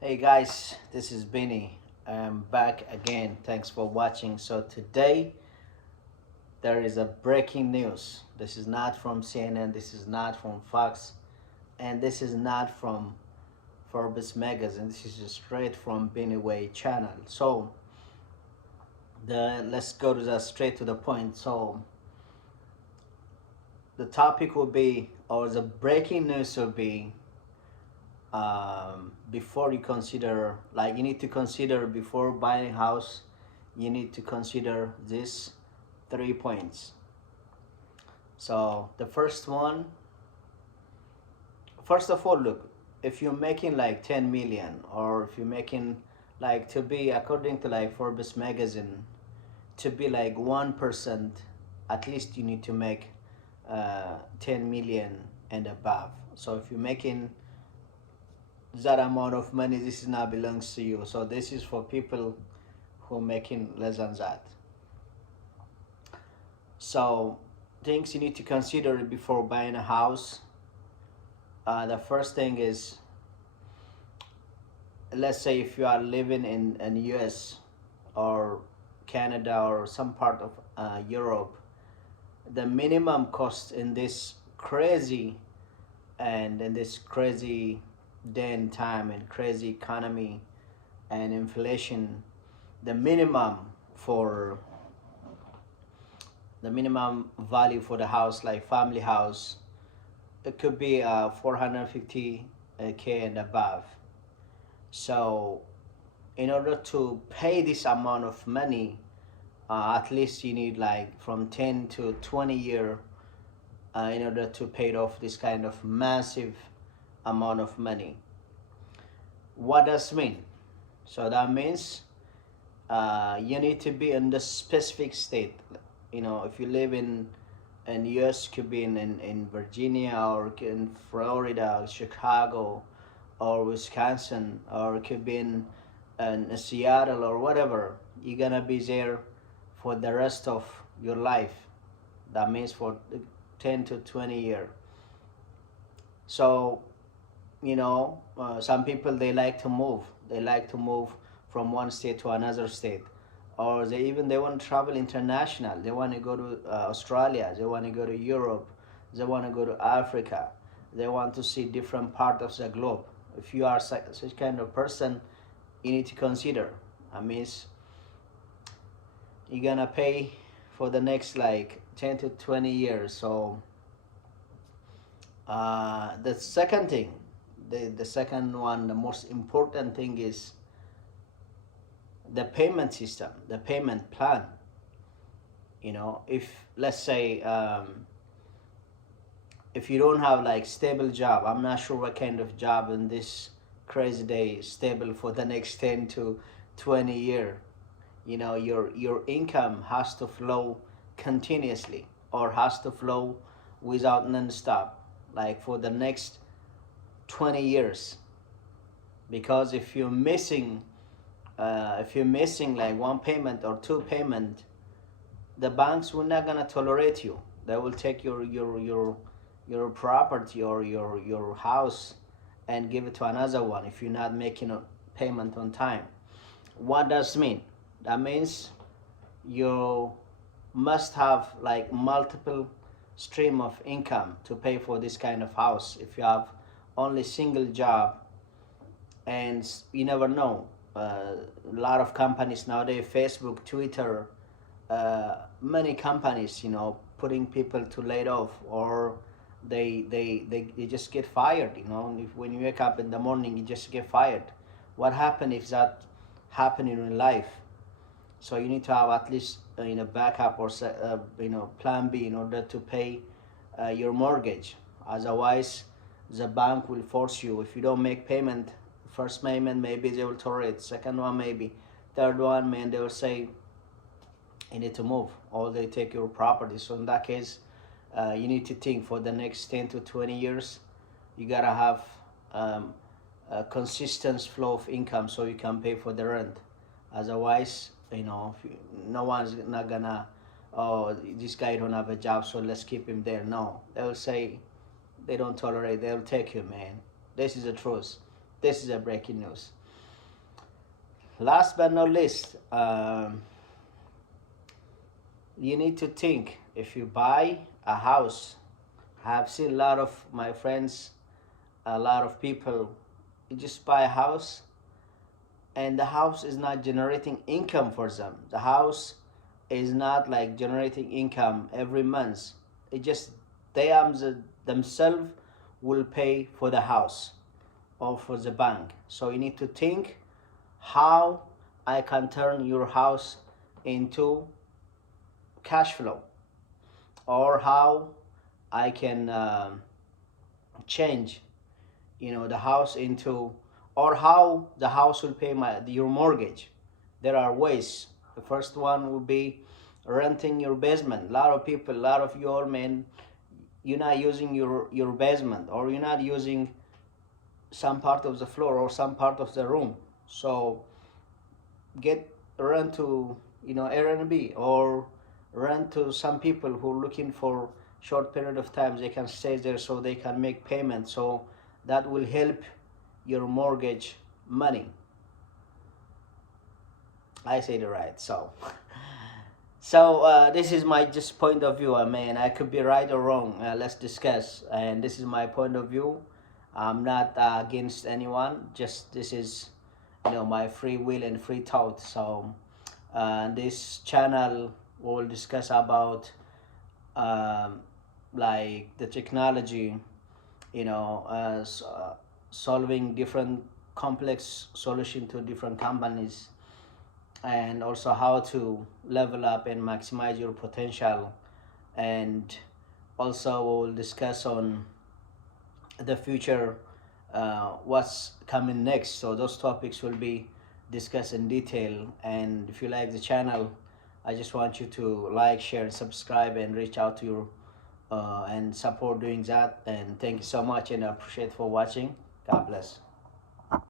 Hey guys, this is Benny. I'm back again. Thanks for watching. So today there is a breaking news. This is not from CNN, this is not from Fox, and this is not from Forbes magazine. This is just straight from Benny Way channel. So the let's go to the straight to the point. So the topic will be, or the breaking news will be, before you consider, like you need to consider before buying a house, you need to consider these 3 points. So the first one, first of all, look, if you're making like 10 million, or if you're making, like, to be according to like Forbes magazine, to be like 1%, at least you need to make 10 million and above. So if you're making that amount of money, this is now belongs to you. So this is for people who are making less than that. So things you need to consider before buying a house. The first thing is, let's say if you are living in US or Canada or some part of Europe, the minimum cost in this crazy, and in this crazy day and time and crazy economy and inflation, the minimum for the minimum value for the house, like family house, it could be 450K and above. So in order to pay this amount of money, at least you need like from 10 to 20 year, in order to pay off this kind of massive amount of money. What does mean? So that means you need to be in the specific state. If you live in US, could be in Virginia, or in Florida, Chicago, or Wisconsin, or it could be in Seattle or whatever. You're gonna be there for the rest of your life. That means for 10 to 20 years. So some people, they like to move. They like to move from one state to another state, or they want to travel international. They want to go to Australia. They want to go to Europe. They want to go to Africa. They want to see different part of the globe. If you are such kind of person, you need to consider. I mean, you're gonna pay for the next like 10 to 20 years. So the second thing, the second one, the most important thing is the payment system, the payment plan. If, let's say, if you don't have like stable job, I'm not sure what kind of job in this crazy day is stable for the next 10 to 20 year. Your income has to flow continuously, or has to flow without non-stop, like for the next 20 years. Because if you're missing like one payment or two payment, the banks will not gonna tolerate you. They will take your property, or your house, and give it to another one if you're not making a payment on time. What does mean? That means you must have like multiple stream of income to pay for this kind of house. If you have only single job, and you never know, a lot of companies nowadays, Facebook, Twitter, many companies, putting people to laid off, or they just get fired. If when you wake up in the morning, you just get fired. What happen if that happen in life? So you need to have at least backup, or plan B, in order to pay your mortgage. Otherwise, the bank will force you. If you don't make payment, first payment, maybe they will tolerate. Second one, maybe. Third one, man, they will say you need to move, or they take your property. So in that case, you need to think for the next 10 to 20 years. You gotta have a consistent flow of income, so you can pay for the rent. Otherwise, no one's not gonna, oh, this guy don't have a job, so let's keep him there. No, they will say, they don't tolerate. They'll take you, man. This is the truth. This is a breaking news. last but not least, you need to think if you buy a house. I've seen a lot of my friends, a lot of people, you just buy a house and the house is not generating income for them. The house is not like generating income every month. It just they themselves will pay for the house or for the bank. So you need to think how I can turn your house into cash flow, or how I can change, the house into, or how the house will pay your mortgage. There are ways. The first one will be renting your basement. A lot of people, a lot of you old men, you're not using your basement, or you're not using some part of the floor or some part of the room. So get rent to, Airbnb, or rent to some people who are looking for short period of time. They can stay there so they can make payments. So that will help your mortgage money. I said it right. So this is my just point of view. I mean, I could be right or wrong. Let's discuss. And this is my point of view. I'm not against anyone. Just this is, my free will and free thought. So this channel will discuss about um, like the technology, as solving different complex solution to different companies, and also how to level up and maximize your potential. And also we'll discuss on the future, what's coming next. So those topics will be discussed in detail. And if you like the channel, I just want you to like, share, and subscribe, and reach out to your and support doing that. And thank you so much, and I appreciate for watching. God bless.